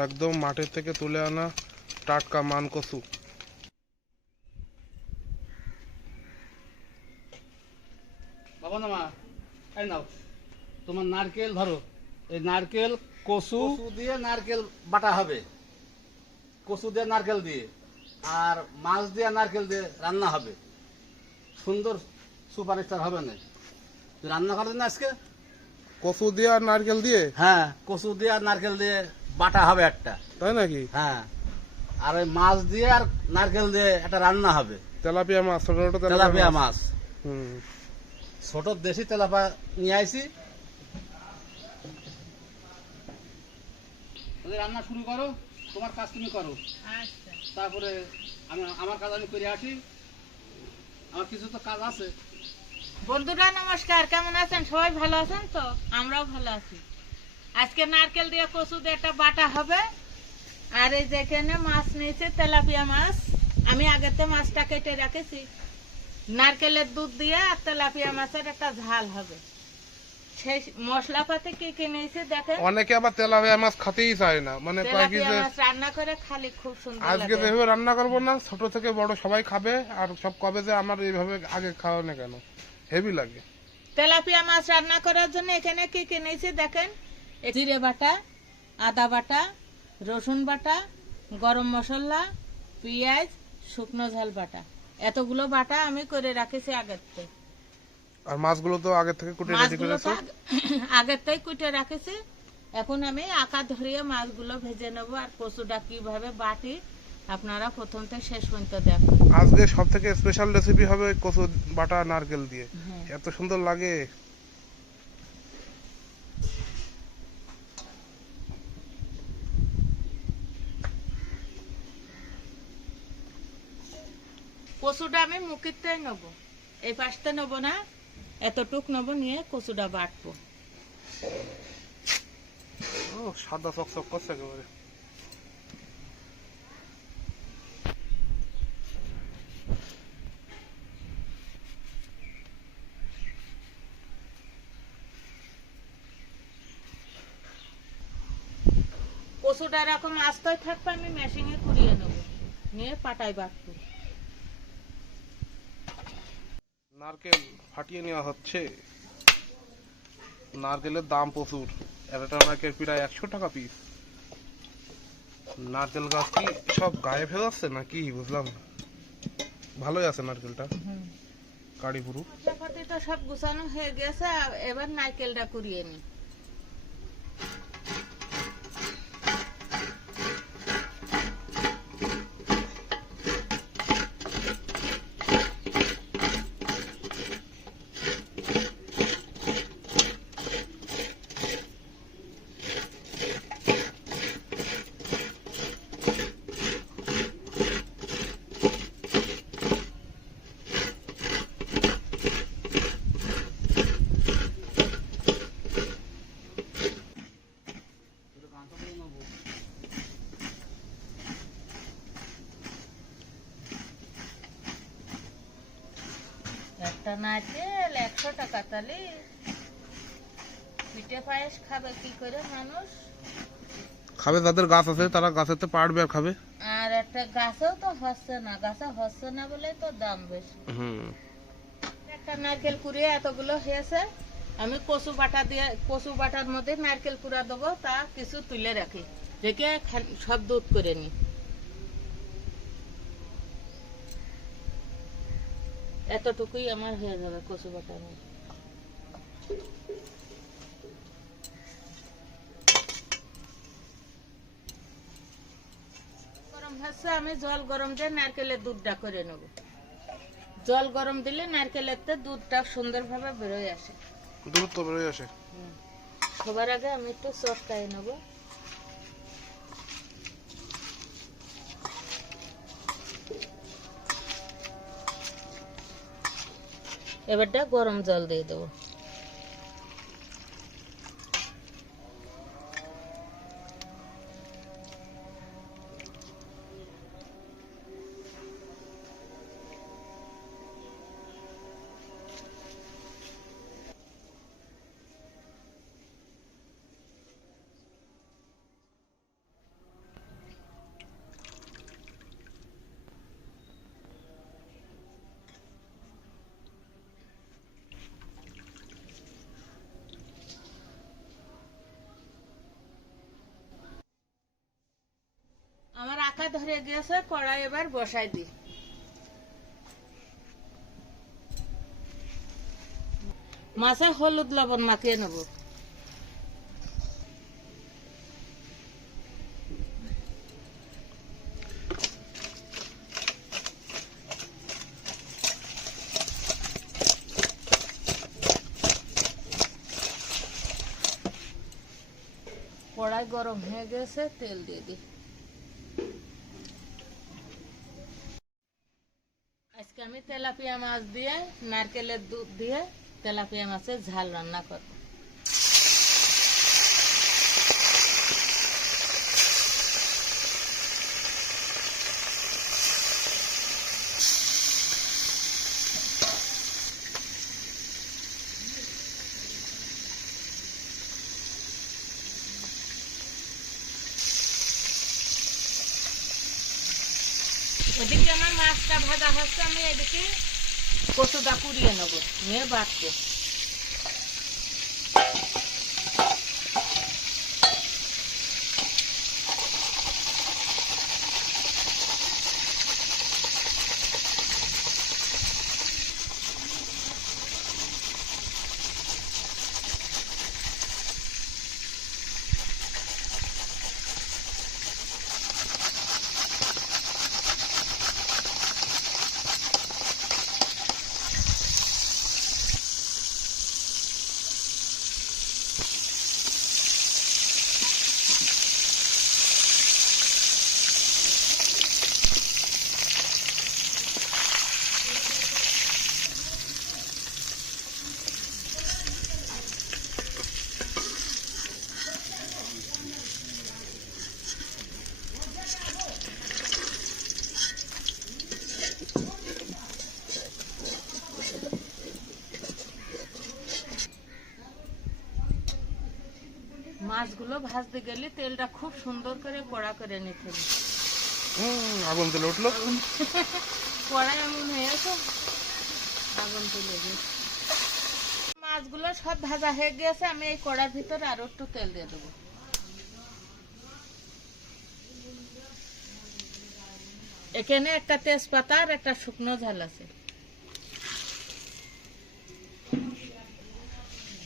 একদম মাঠের থেকে তুলে আনা টাটকা মান কচু। বাবা না মা, এই নাও তোমার নারকেল ধরো। এই নারকেল কচু দিয়ে নারকেল বাটা হবে, কচু দিয়ে নারকেল দিয়ে, আর মাছ দিয়ে নারকেল দিয়ে রান্না হবে। সুন্দর সুপারস্টার হবে না? রান্না করার জন্য আজকে কচু দিয়ে আর নারকেল দিয়ে? হ্যাঁ, কচু দিয়ে আর নারকেল দিয়ে বাটা হবে একটা, তাই নাকি? হ্যাঁ। আর ওই মাছ দিয়ে আর নারকেল দিয়ে একটা রান্না হবে। তেলাপিয়া মাছ, ছোট ছোট তেলাপিয়া মাছ। হুম, ছোট দেশি তেলাপিয়া নিয়ে আইছি। রান্না শুরু করো, তোমার কাজ তুমি করো। আচ্ছা, তারপরে আমার কাজ আমি করে আসি। আমার কিছু তো কাজ আছে। বন্ধুরা নমস্কার, কেমন আছেন? সবাই ভালো আছেন তো? আমরাও ভালো আছি। আজকে নারকেল দিয়ে কচু দিয়ে একটা বাটা হবে। আর এই যেখানে মাছ নিয়েছি, তেলাপিয়া মাছ। আমি আগেতে মাছটা কেটে রেখেছি। নারকেলের দুধ দিয়ে আর তেলাপিয়া মাছের একটা ঝাল হবে। সেই মশলাপাতি কি কি নিয়েছি দেখেন। অনেকে আবার তেলাপিয়া মাছ খেতেই চায় না, মানে তেলাপিয়া মাছ রান্না করে খালি খুব সুন্দর আজকে লাগে। যেভাবে রান্না করবো না, ছোট থেকে বড় সবাই খাবে, আর সব কবে যে আমার এইভাবে আগে খাওয়া না কেন, হেভি লাগে। তেলাপিয়া মাছ রান্না করার জন্য এখানে কি কি নিয়েছি দেখেন। জিরে বাটা, আদা বাটা, রসুন বাটা, গরম মশলা, পেঁয়াজ, শুকনো ঝাল বাটা। এতগুলো বাটা আমি করে রাখেছি আগের থেকে। আর মাছগুলো তো আগে থেকে কুটে রেডি করেছো? আগের থেকে কুটে রাখেছি। এখন আমি আঁকা ধরিয়ে মাছগুলো ভেজে নেব। আর কচুটা কিভাবে বাটি আপনারা প্রথম থেকে শেষ পর্যন্ত দেখুন। আজকে সব থেকে স্পেশাল রেসিপি হবে কচু বাটা নারকেল দিয়ে। এত সুন্দর লাগে। কচুটা আমি মুখিতে নেবো, এই পাশতে নেবো না, এতটুক নেবো, নিয়ে কচুটা বাটবো। ও সাদা চকচক করছে একেবারে। কচুটা এরকম আস্তে থাকবে, আমি মেশিনে কুড়িয়ে নেবো, নিয়ে পাটায় বাটবো। নারকেল ফাটিয়ে নেওয়া হচ্ছে। নারকেলের দাম প্রচুর, একটা নারকেল প্রায় 100 টাকা পিস। নারকেল গাছ কি সব গায়ে ফেলে যাচ্ছে নাকি বুঝলাম না। ভালোই আছে নারকেলটা, কাড়ি পুরু। মশলাপাতি তো সব গুছানো হয়ে গেছে, এবার নারকেলটা কুড়িয়ে নি। একটা নারকেল 100 টাকা, তাহলে পিঠে পায়েস খাবে কি করে মানুষ? খাবে যাদের গাছ আছে, তারা গাছেতে পাড়বে আর খাবে। আর একটা গাছেও তো হচ্ছে না, গাছে হচ্ছে না বলে তো দাম বেশি। একটা নারকেল কুড়িয়ে এতগুলো হয়েছে। আমি কচু বাটা দিয়ে, কচু বাটার মধ্যে নারকেল কুড়া দেবো, তা কিছু তুলে রাখি, রেখে সব দুধ করে নি। এতটুকুই আমার হয়ে যাবে কচু বাটার মধ্যে। গরম হচ্ছে, আমি জল গরম দিয়ে নারকেলের দুধটা করে নেব। জল গরম দিলে নারকেলের দুধটা সুন্দরভাবে বেরোয় আসে। দুধ তো বেরোয় আসে। সবার আগে আমি একটু চটকাই নেব। এবারটা গরম জল দিয়ে দেবো। ধরে গেছে, কড়াই এবার বসাই দিই। মাছে হলুদ লবণ মাখিয়ে নেব। কড়াই গরম হয়ে গেছে, তেল দিয়ে দিই। আজকে আমি তেলাপিয়া মাছ দিয়ে নারকেলের দুধ দিয়ে তেলাপিয়া মাছের ঝাল রান্না করব। ওদিকে আমার মাছটা ভাজা হচ্ছে, আমি এদিকে কচুটা পুড়িয়ে নেবো, নিয়ে বাটবো। মাছগুলো ভাজতে গেলে তেলটা খুব সুন্দর করে কড়া করে নিতে হবে। আগুন তুলে উঠলো, কড়াই এমন হয়েছে, আগুন তুলে গেছে। মাছগুলো সব ভাজা হয়ে গেছে, আমি এই কড়ার ভিতরে আরো একটু তেল দিয়ে দেবো। এখানে একটা তেজপাতা আর একটা শুকনো ঝাল আছে,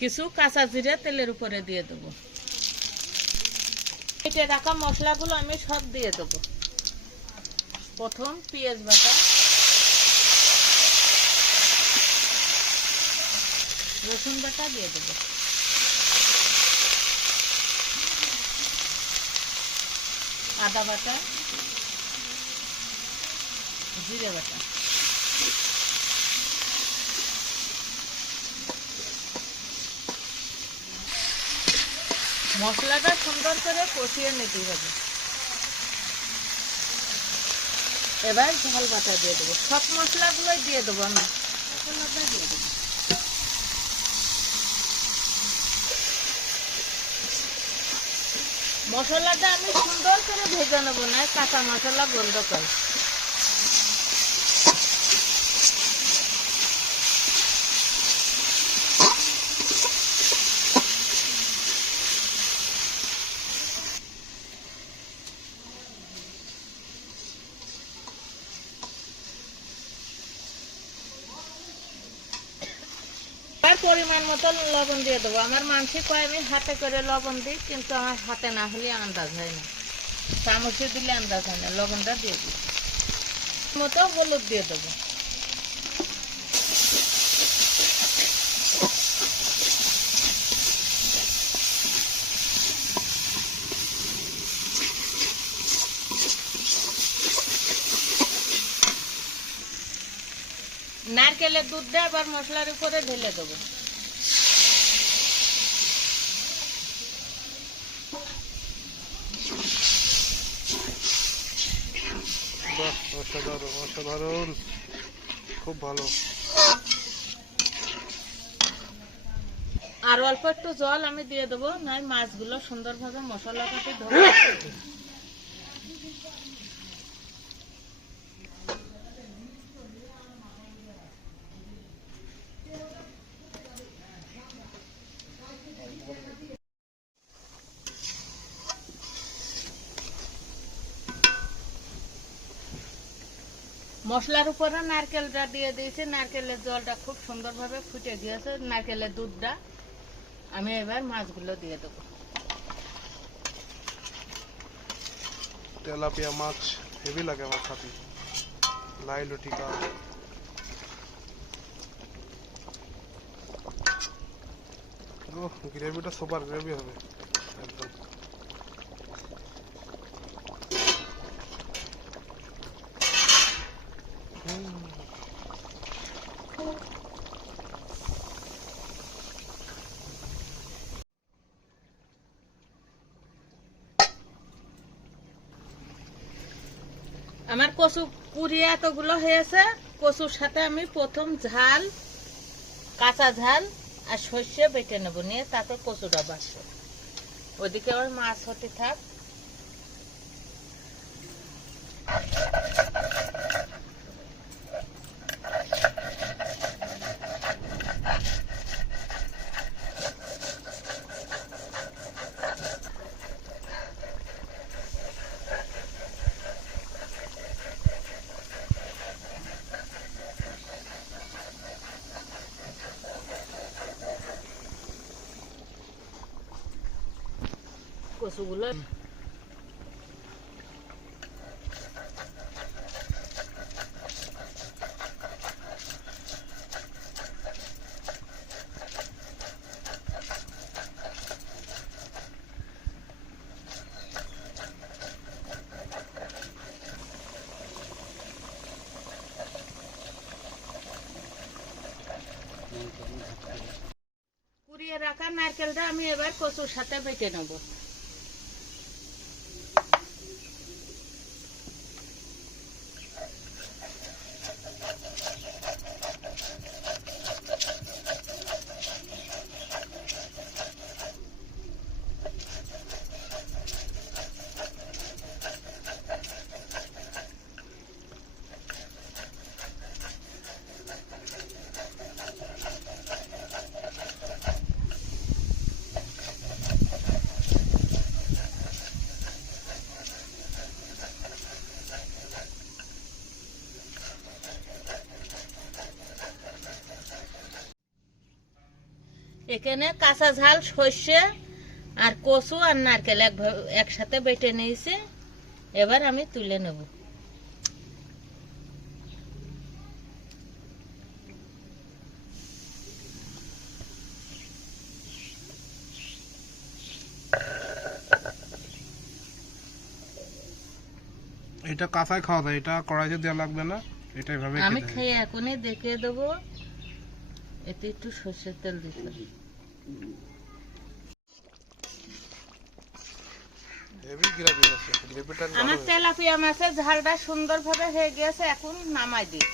কিছু কাঁচা জিরে তেলের উপরে দিয়ে দেবো। কেটে রাখা মশলাগুলো আমি সব দিয়ে দেবো। প্রথম পেঁয়াজ বাটা, রসুন বাটা দিয়ে দেবো, আদা বাটা, জিরে বাটা, মশলাটা সুন্দর করে কষিয়ে নিতে হবে। এবার ঝাল বাটা দিয়ে দেবো, সব মশলাগুলোই দিয়ে দেবো, আমি মশলাটা দিয়ে দেবো। মশলাটা আমি সুন্দর করে ভেজে নেবো, না কাঁচা মশলা বন্ধ করে। পরিমাণ মতো লবণ দিয়ে দেবো। আমার মাংসে কয় আমি হাতে করে লবণ দিই, কিন্তু আমার হাতে না হলে আন্দাজ হয় না, চামচে দিলে আন্দাজ হয় না। লবণটা দিয়ে দিই, মতো হলুদ দিয়ে দেবো। নারকেলের দুধটা আবার মশলার উপরে ঢেলে দেবো। অসাধারণ অসাধারণ, খুব ভালো। আর অল্প একটু জল আমি দিয়ে দেবো, নয় মাছগুলো সুন্দরভাবে মশলাটাতে ধরে। মশলার উপরে নারকেলটা দিয়ে দিয়েছি, নারকেলের জলটা খুব সুন্দরভাবে ফুটে গিয়েছে, নারকেলের দুধটা। আমি এবার মাছগুলো দিয়ে দেবো। তেলাপিয়া মাছ হেভি লাগে আমার খাতে, লাই লটিকা। গ্রেভিটা সুপার গ্রেভি হবে একদম। আমার কচু পুড়িয়ে এতগুলো হয়েছে। কচুর সাথে আমি প্রথম ঝাল, কাঁচা ঝাল আর সর্ষে বেটে নেবো, নিয়ে তারপর কচুটা বাড়ছে। ওদিকে আবার মাছ হতে থাক। কচুগুলো পুড়িয়ে রাখা নারকেলটা আমি এবার কচুর সাথে বেটে নেবো। এখানে কাঁচা ঝাল, সর্ষে আর কচু আর নারকেল একসাথে বেটে নিয়েছি। এবার আমি তুলে নেব। এটা কাঁচায় খাওয়া যায়, এটা কড়াইতে দেওয়া লাগবে না, এটা এভাবে আমি খেয়ে এখনই দেখিয়ে দেবো। এতে একটু সর্ষের তেল দিতে হবে। হেভি গ্রেভি আছে, গ্রেভিটা আমার তেলাপিয়া মাছের ঝালটা সুন্দরভাবে হয়ে গেছে, এখন নামাই দিই।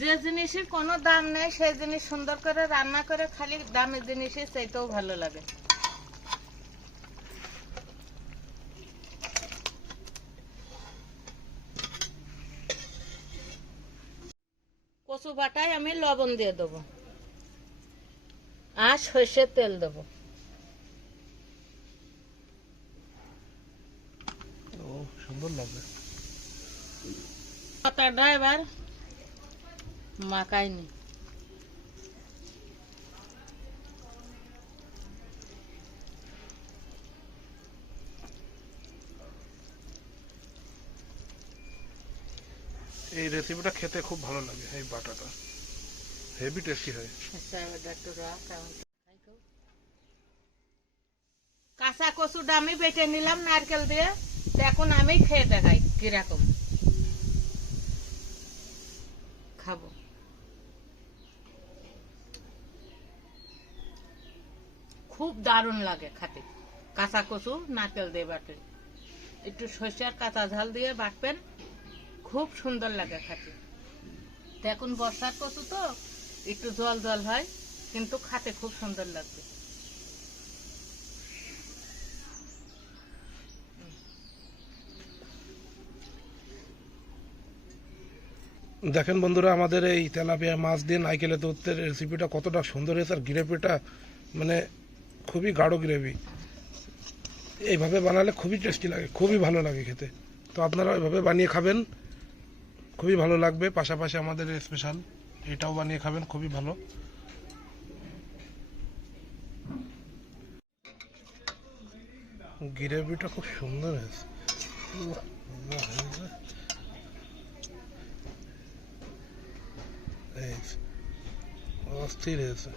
যে জিনিসের কোনো দাম নেই সেই জিনিস সুন্দর করে রান্না করে খালি দামি জিনিসই সেইটাও ভালো লাগে। কচু বাটায় আমি লবণ দিয়ে দেবো আর সর্ষের তেল দেবো। ও সুন্দর লাগবে। পাতাটা এবার মাখাইনি। এই রেসিপিটা খেতে খুব ভালো লাগে, এই বাটাটা হেভি টেস্টি হয়। কাঁচা কচুটা আমি বেটে নিলাম নারকেল দিয়ে, এখন আমি খেয়ে দেখাই কিরকম খাবো। খুব দারুণ লাগে খেতে। কাঁচা কচু নারকেল দিয়ে বাটে, একটু সর্ষে আর কাঁচা ঝাল দিয়ে বাটবেন, খুব সুন্দর লাগে খেতে। এখন বর্ষার কচু তো একটু জল জল হয়, কিন্তু খেতে খুব সুন্দর লাগবে। দেখেন বন্ধুরা, আমাদের এই তেলাপিয়া মাছ দিয়ে নারকেলের দুধের রেসিপিটা কতটা সুন্দর হয়েছে, আর গ্রেভিটা মানে খুবই গাঢ় গ্রেভি। এইভাবে বানালে খুবই টেস্টি লাগে, খুবই ভালো লাগে খেতে। তো আপনারা এভাবে বানিয়ে খাবেন, খুবই ভালো লাগবে। পাশাপাশি আমাদের স্পেশাল এটাও বানিয়ে খাবেন, খুবই ভালো। গ্রেভিটা খুব সুন্দর হয়েছে, অস্থির হয়েছে।